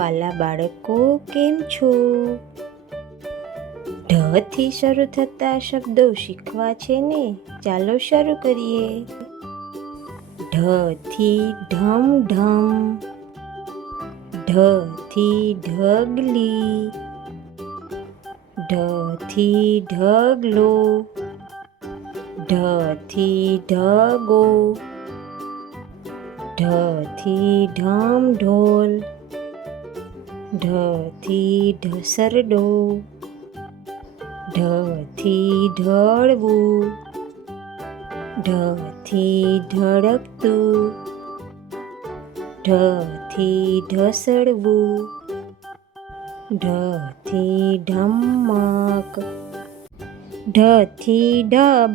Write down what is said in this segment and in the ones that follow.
વાલા બાળકો કેમ છો? ઢ થી શરૂ થતા શબ્દો શીખવા છે ને, ચાલો શરૂ કરીએ. ઢ થી ઢમ ઢમ, ઢ થી ઢગલી, ઢ થી ઢગલો, ઢ થી ઢગો, ઢ થી ઢમઢોલ, ઢ થી ઢસરડો, ઢ થી ઢળવું, ઢ થી ઢળકતું, ઢ થી ઢસડવું, ઢ થી ઢમક, ઢ થી ઢબ,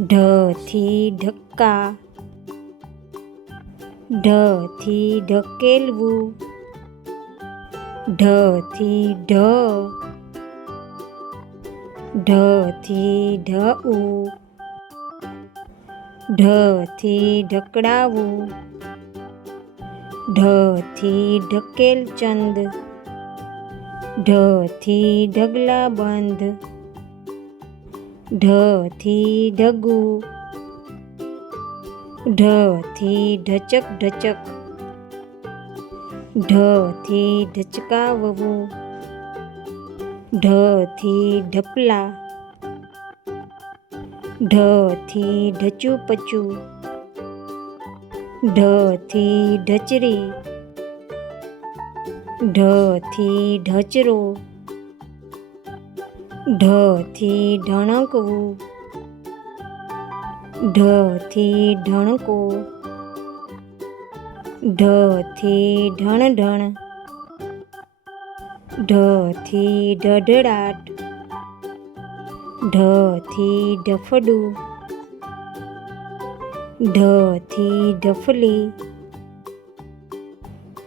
ઢ થી ઢક્કા, ઢ થી ઢકેલવું, ઢ થી ઢ, ઢ થી ઢઉ, ઢ થી ઢકડાવું, ઢ થી ઢકેલચંદ, ઢ થી ઢગલાબંધ, ઢ થી ઢગુ, ઢ થી ઢચક ઢચક, ઢ થી ઢચકાવવું, ઢ થી ઢપલા, ઢ થી ઢચુપચું, ઢ થી ઢચરી, ઢ થી ઢચરો, ઢ થી ઢણકવું, ઢ થી ઢણકો, ઢ થી ઢણઢણ, ઢ થી ઢઢડાટ, ઢ થી ઢફડું, ઢ થી ઢફલી,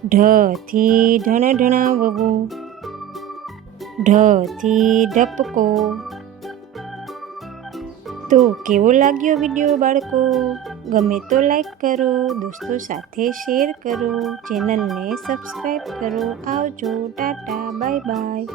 ઢ થી ઢણઢણાવવું, ઢ થી ઢપકો. તો કેવો લાગ્યો વિડીયો બાળકો? ગમે તો લાઈક કરો, દોસ્તો સાથે શેર કરો, ચેનલને સબસ્ક્રાઈબ કરો. આવજો, ટાટા, બાય બાય.